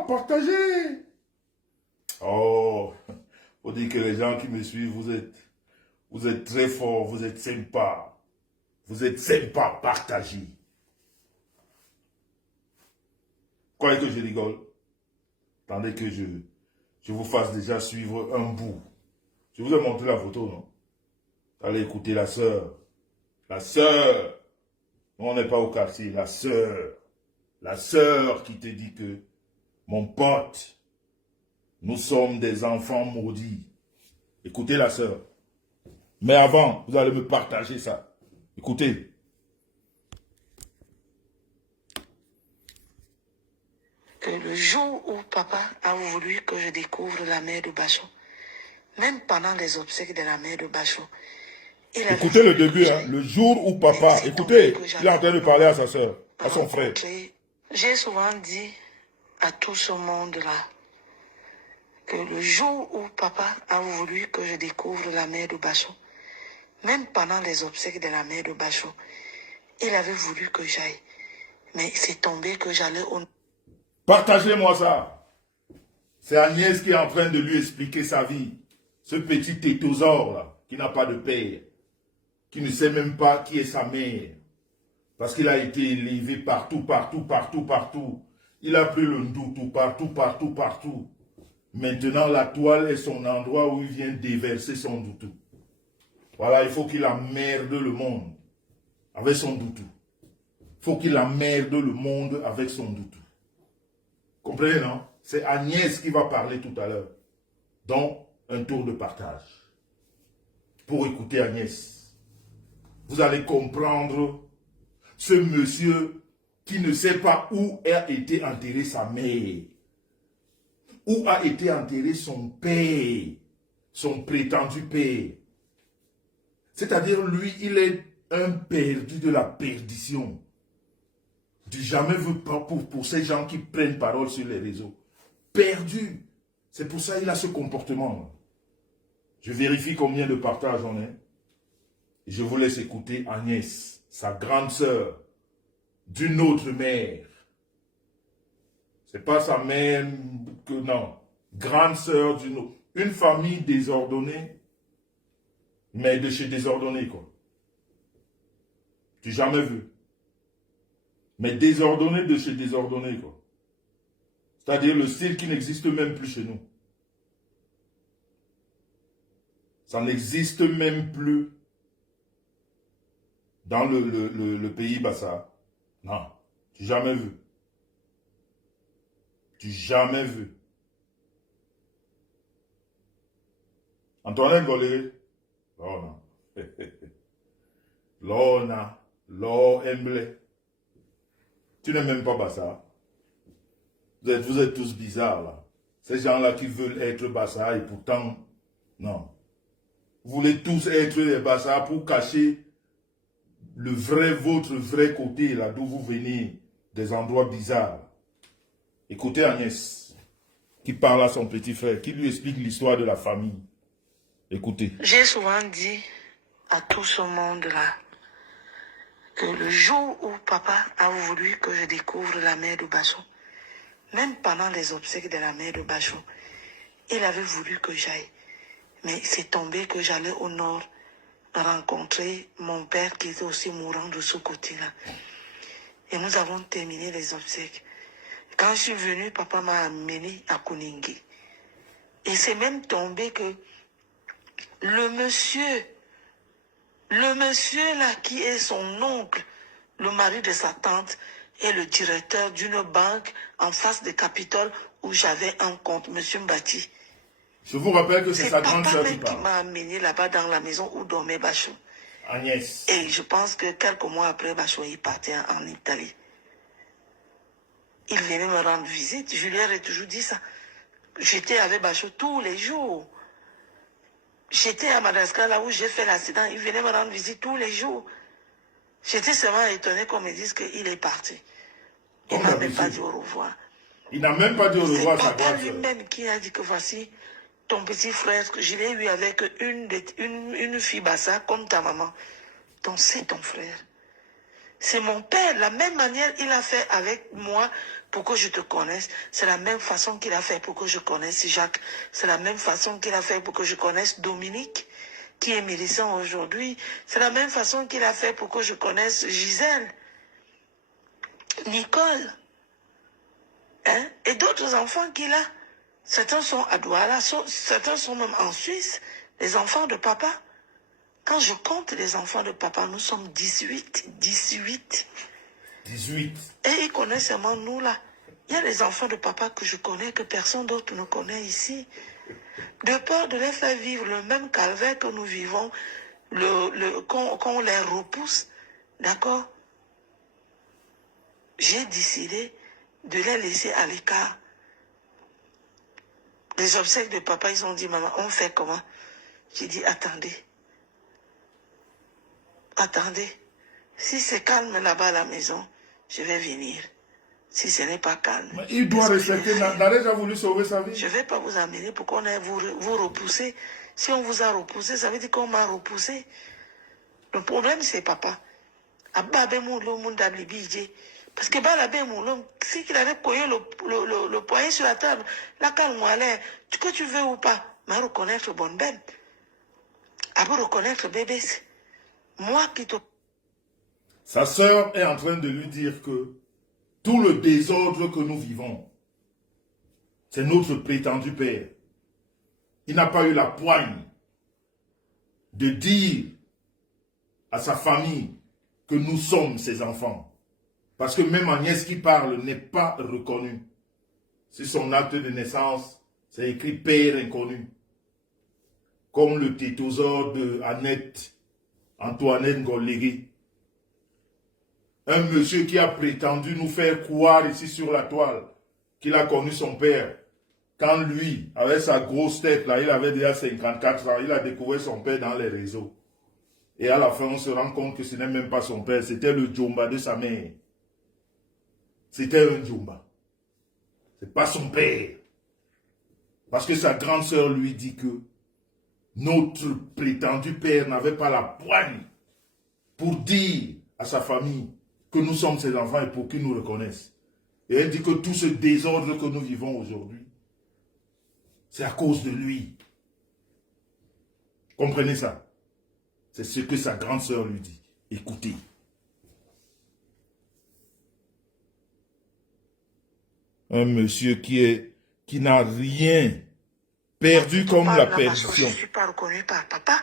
partagez. Oh, faut dire que les gens qui me suivent, vous êtes très forts, vous êtes sympas. Vous êtes sympas, partagez. Croyez que je rigole? Attendez que je vous fasse déjà suivre un bout. Je vous ai montré la photo, non? Allez écouter la sœur. La sœur. On n'est pas au quartier, la sœur. La sœur qui te dit que, mon pote, nous sommes des enfants maudits. Écoutez la sœur. Mais avant, vous allez me partager ça. Écoutez. Que le jour où papa a voulu que je découvre la mère de Bachot, même pendant les obsèques de la mère de Bachot, écoutez le début, hein, le jour où papa, écoutez, il est en train de parler à sa sœur, à son frère. J'ai souvent dit à tout ce monde-là que le jour où papa a voulu que je découvre la mère de Bachot, même pendant les obsèques de la mère de Bachot, il avait voulu que j'aille. Mais c'est tombé que j'allais au... Partagez-moi ça. C'est Agnès qui est en train de lui expliquer sa vie. Ce petit tétosaure là, qui n'a pas de père, qui ne sait même pas qui est sa mère. Parce qu'il a été élevé partout. Il a pris le ndoutou partout. Maintenant, la toile est son endroit où il vient déverser son ndoutou. Voilà, il faut qu'il emmerde le monde avec son ndoutou. Il faut qu'il emmerde le monde avec son ndoutou. Comprenez, non? C'est Agnès qui va parler tout à l'heure. Donc, un tour de partage. Pour écouter Agnès. Vous allez comprendre ce monsieur qui ne sait pas où a été enterré sa mère. Où a été enterré son père. Son prétendu père. C'est-à-dire, lui, il est un perdu de la perdition. Du jamais vu pour ces gens qui prennent parole sur les réseaux. Perdu. C'est pour ça qu'il a ce comportement. Je vérifie combien de partages on est. Et je vous laisse écouter Agnès, sa grande sœur, d'une autre mère. C'est pas sa mère que non. Grande sœur d'une autre. Une famille désordonnée, mais de chez désordonné, quoi. Tu jamais vu. Mais désordonné de chez désordonné, quoi. C'est-à-dire le style qui n'existe même plus chez nous. Ça n'existe même plus dans le pays Bassa. Non, tu jamais vu. Tu jamais vu. Antoinette Goléré. Lona. Lona. Emblé. Tu n'es même pas Bassa. Vous êtes tous bizarres là. Ces gens-là qui veulent être Bassa et pourtant, non. Vous voulez tous être des Bassa pour cacher votre vrai côté là d'où vous venez, des endroits bizarres. Écoutez Agnès, qui parle à son petit frère, qui lui explique l'histoire de la famille. Écoutez. J'ai souvent dit à tout ce monde-là que le jour où papa a voulu que je découvre la mère de Bachot, même pendant les obsèques de la mère de Bachot, il avait voulu que j'aille. Mais c'est tombé que j'allais au nord rencontrer mon père qui était aussi mourant de ce côté-là. Et nous avons terminé les obsèques. Quand je suis venu, papa m'a amené à Kouningi. Et c'est même tombé que le monsieur là qui est son oncle, le mari de sa tante, est le directeur d'une banque en face de Capitole où j'avais un compte, monsieur Mbati. Je vous rappelle que c'est sa grande sœur qui parle. C'est papa même qui m'a amené là-bas dans la maison où dormait Bachot. Agnès. Et je pense que quelques mois après, Bachot est parti en Italie. Il venait me rendre visite. Je lui ai toujours dit ça. J'étais avec Bachot tous les jours. J'étais à Madagascar, là où j'ai fait l'accident. Il venait me rendre visite tous les jours. J'étais seulement étonné qu'on me dise qu'il est parti. Il ne m'a même pas dit au revoir. Il n'a même pas dit au revoir à sa grande sœur. C'est papa lui-même qui a dit que voici ton petit frère, que je l'ai eu avec une fille Bassa comme ta maman. Donc c'est ton frère. C'est mon père. La même manière il a fait avec moi pour que je te connaisse. C'est la même façon qu'il a fait pour que je connaisse Jacques. C'est la même façon qu'il a fait pour que je connaisse Dominique, qui est médecin aujourd'hui. C'est la même façon qu'il a fait pour que je connaisse Gisèle, Nicole, hein, et d'autres enfants qu'il a. Certains sont à Douala, certains sont même en Suisse, les enfants de papa. Quand je compte les enfants de papa, nous sommes 18. 18. Et ils connaissent seulement nous là. Il y a les enfants de papa que je connais, que personne d'autre ne connaît ici. De peur de les faire vivre le même calvaire que nous vivons, qu'on les repousse, d'accord? J'ai décidé de les laisser à l'écart. Les obsèques de papa, ils ont dit, maman, on fait comment? J'ai dit, attendez. Attendez. Si c'est calme là-bas à la maison, je vais venir. Si ce n'est pas calme. Mais il doit respecter. Nadège a voulu sauver sa vie. Je ne vais pas vous amener pour qu'on aille vous repousser. Si on vous a repoussé, ça veut dire qu'on m'a repoussé. Le problème, c'est papa. Parce que si qu'il avait collé le poignet sur la table, la calme que tu veux ou pas, mais reconnaître bonne belle. Reconnaître bébé. Moi qui te... Sa sœur est en train de lui dire que tout le désordre que nous vivons, c'est notre prétendu père. Il n'a pas eu la poigne de dire à sa famille que nous sommes ses enfants. Parce que même Agnès qui parle n'est pas reconnue. Sur son acte de naissance, c'est écrit père inconnu. Comme le tétosaure de Annette, Antoinette Ngolégui. Un monsieur qui a prétendu nous faire croire ici sur la toile qu'il a connu son père. Quand lui, avec sa grosse tête, là, il avait déjà 54 ans, il a découvert son père dans les réseaux. Et à la fin, on se rend compte que ce n'est même pas son père, c'était le Djomba de sa mère. C'était un Djomba. Ce n'est pas son père. Parce que sa grande sœur lui dit que notre prétendu père n'avait pas la poigne pour dire à sa famille que nous sommes ses enfants et pour qu'ils nous reconnaissent. Et elle dit que tout ce désordre que nous vivons aujourd'hui, c'est à cause de lui. Comprenez ça? C'est ce que sa grande sœur lui dit. Écoutez. Un monsieur qui n'a rien perdu comme la perdition. Je ne suis pas reconnu par papa.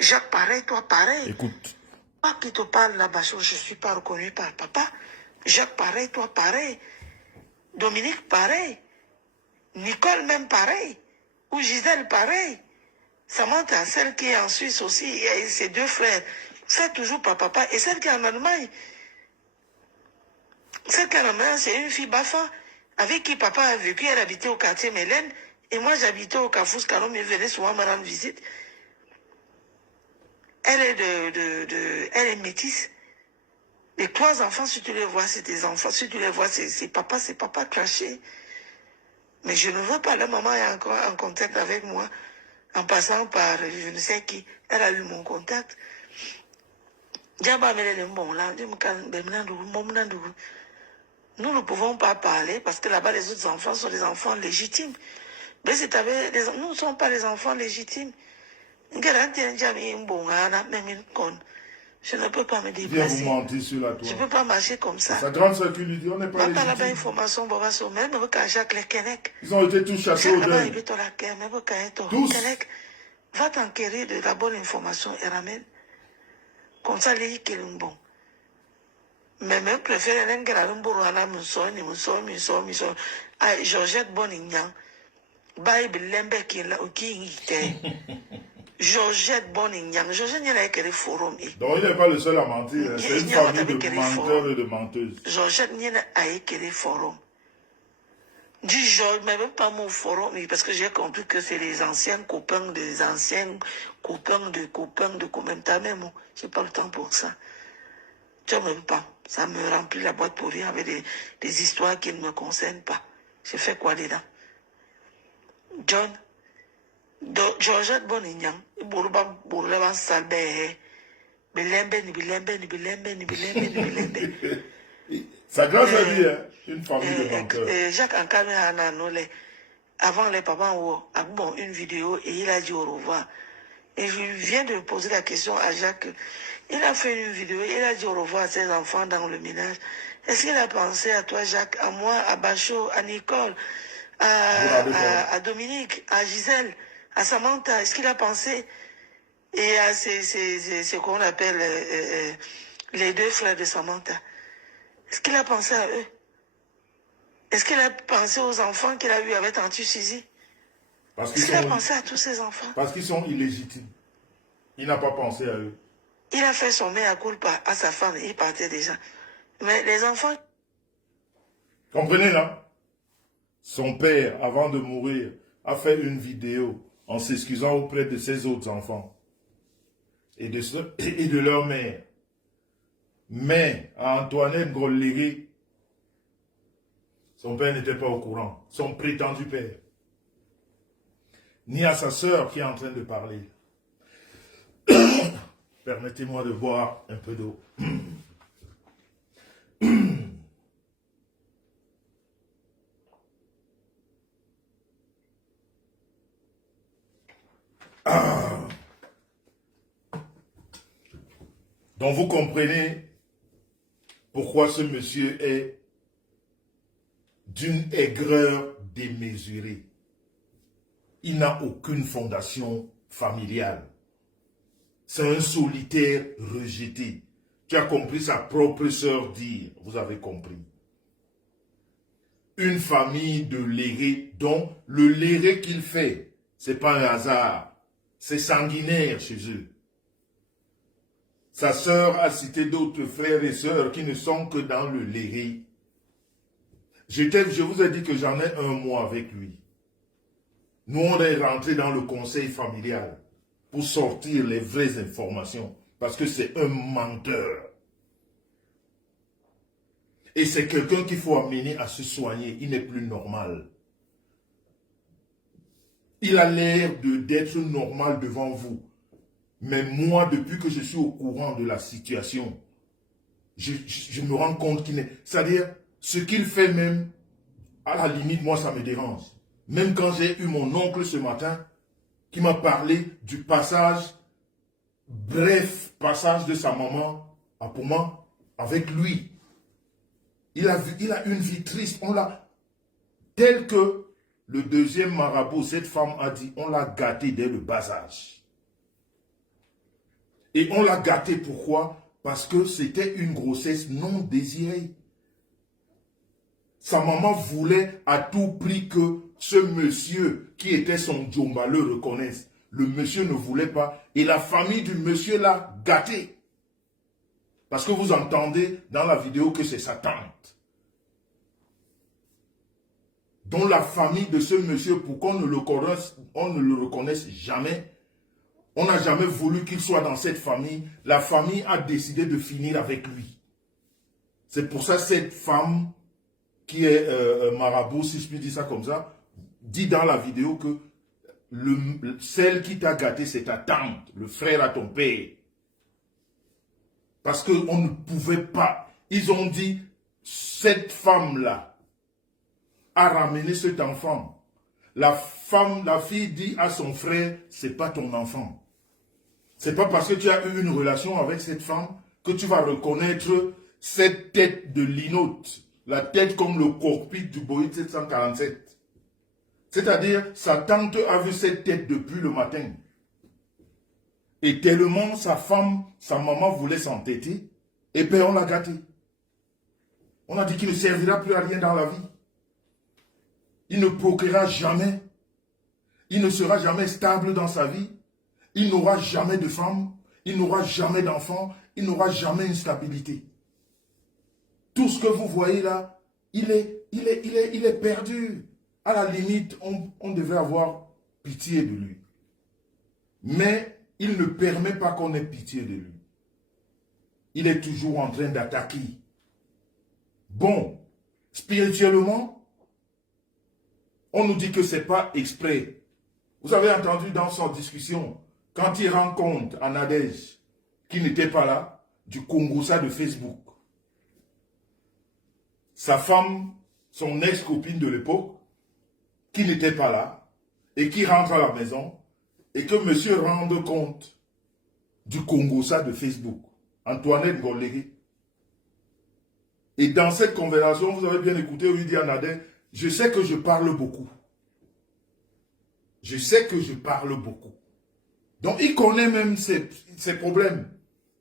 Jacques, pareil, toi, pareil. Écoute. Moi qui te parle là-bas, je ne suis pas reconnu par papa. Jacques, pareil, toi, pareil. Dominique, pareil. Nicole, même pareil. Ou Gisèle, pareil. Samantha, celle qui est en Suisse aussi, et ses deux frères, c'est toujours pas papa. Et celle qui est en Allemagne, c'est une fille Bafa, avec qui papa a vécu. Elle habitait au quartier Mélène, et moi j'habitais au Cafous Carom, elle venait souvent me rendre visite. Elle est métisse. Les 3 enfants, si tu les vois, c'est des enfants. Si tu les vois, c'est papa caché. Mais je ne veux pas, la maman est encore en contact avec moi. En passant par je ne sais qui, elle a eu mon contact. Nous ne pouvons pas parler parce que là-bas, les autres enfants sont des enfants légitimes. Mais nous ne sommes pas les enfants légitimes. Je ne peux pas me déplacer. Viens vous mentir sur la toile. Je ne peux pas marcher comme ça. Sa grande sœur qui lui dit, on n'est pas légitime. Ils ont été tous chassés au deuil. Tous. Va t'enquérir de la bonne information et ramène. Comme ça, les bon. Mais même préfère Georgette Bonignan. Bible lembe qui Georgette Bonignan. Georgette n'y a que forum. Donc il n'est pas le seul à mentir. C'est une famille de menteurs et de menteuses. Georgette n'y a que forum. Du genre, mais même pas mon forum, parce que j'ai compris que c'est les anciens copains des anciens copains de combien de même. J'ai pas le temps pour ça. Tu même pas. Ça me remplit la boîte pour rien avec des histoires qui ne me concernent pas. J'ai fait quoi dedans? John, Georgette Bonignan, Bourba Salbe, Bilembe. Ça grâce à lui, hein, une famille de menteurs. Jacques Ankame avant les papas a bon une vidéo et il a dit au revoir. Et je viens de poser la question à Jacques. Il a fait une vidéo, il a dit au revoir à ses enfants dans le ménage. Est-ce qu'il a pensé à toi, Jacques, à moi, à Bachot, à Nicole, à Dominique, à Gisèle, à Samantha? Est-ce qu'il a pensé et à ce qu'on appelle les deux frères de Samantha? Est-ce qu'il a pensé à eux? Est-ce qu'il a pensé aux enfants qu'il a eus avec Tantu Suzy? Est-ce qu'il a pensé à tous ces enfants? Parce qu'ils sont illégitimes. Il n'a pas pensé à eux. Il a fait son mea culpa à sa femme, il partait déjà. Mais les enfants... Comprenez là? Son père, avant de mourir, a fait une vidéo en s'excusant auprès de ses autres enfants et de leur mère. Mais à Antoinette Grollégué, son père n'était pas au courant, son prétendu père. Ni à sa sœur qui est en train de parler. Permettez-moi de boire un peu d'eau. Donc vous comprenez pourquoi ce monsieur est d'une aigreur démesurée. Il n'a aucune fondation familiale. C'est un solitaire rejeté. Tu as compris sa propre sœur dire, vous avez compris. Une famille de lérés, dont le léré qu'il fait, c'est pas un hasard, c'est sanguinaire chez eux. Sa sœur a cité d'autres frères et sœurs qui ne sont que dans le léré. Je vous ai dit que j'en ai un mois avec lui. Nous, on est rentré dans le conseil familial pour sortir les vraies informations. Parce que c'est un menteur. Et c'est quelqu'un qu'il faut amener à se soigner. Il n'est plus normal. Il a l'air d'être normal devant vous. Mais moi, depuis que je suis au courant de la situation, je me rends compte qu'il est... C'est-à-dire, ce qu'il fait même, à la limite, moi, ça me dérange. Même quand j'ai eu mon oncle ce matin, qui m'a parlé du passage, bref passage de sa maman à Pouma, avec lui. Il a une vie triste. On l'a, tel que le deuxième marabout, cette femme a dit, on l'a gâté dès le bas âge. Et on l'a gâté pourquoi? Parce que c'était une grossesse non désirée. Sa maman voulait à tout prix que ce monsieur qui était son djomba le reconnaisse. Le monsieur ne voulait pas. Et la famille du monsieur l'a gâté. Parce que vous entendez dans la vidéo que c'est sa tante. Dont la famille de ce monsieur, pour qu'on ne le reconnaisse jamais, on n'a jamais voulu qu'il soit dans cette famille. La famille a décidé de finir avec lui. C'est pour ça que cette femme, qui est marabout, si je puis dire ça comme ça, dit dans la vidéo que celle qui t'a gâté, c'est ta tante, le frère à ton père. Parce qu'on ne pouvait pas. Ils ont dit, cette femme-là a ramené cet enfant. La fille dit à son frère, c'est pas ton enfant. C'est pas parce que tu as eu une relation avec cette femme que tu vas reconnaître cette tête de linote. La tête comme le cockpit du Boeing 747. C'est-à-dire, sa tante a vu cette tête depuis le matin. Et tellement sa maman voulait s'entêter, et bien on l'a gâté. On a dit qu'il ne servira plus à rien dans la vie. Il ne procréera jamais. Il ne sera jamais stable dans sa vie. Il n'aura jamais de femme. Il n'aura jamais d'enfant. Il n'aura jamais une stabilité. Tout ce que vous voyez là, il est perdu. À la limite, on devait avoir pitié de lui. Mais il ne permet pas qu'on ait pitié de lui. Il est toujours en train d'attaquer. Bon, spirituellement, on nous dit que ce n'est pas exprès. Vous avez entendu dans son discussion, quand il rend compte à Nadège, qui n'était pas là, du Congoussa de Facebook. sa femme, son ex-copine de l'époque, qui n'était pas là, et qui rentre à la maison, et que monsieur rende compte du Congo-ça de Facebook, Antoinette Ngolégué. Et dans cette conversation, vous avez bien écouté où il dit à Nader, je sais que je parle beaucoup. Je sais que je parle beaucoup. Donc il connaît même ses problèmes.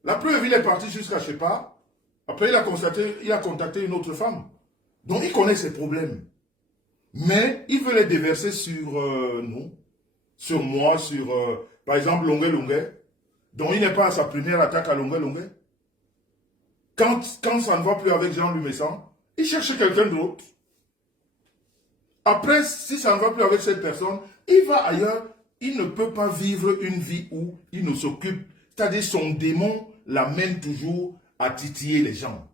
La preuve, il est parti jusqu'à je sais pas. Après, il a contacté une autre femme. Donc il connaît ses problèmes. Mais il veut les déverser sur nous, sur moi, sur, par exemple, Longuet Longuet. Donc il n'est pas à sa première attaque à Longuet Longuet. Quand ça ne va plus avec Jean-Louis Messan, il cherche quelqu'un d'autre. Après, si ça ne va plus avec cette personne, il va ailleurs. Il ne peut pas vivre une vie où il ne s'occupe. C'est-à-dire son démon l'amène toujours à titiller les gens.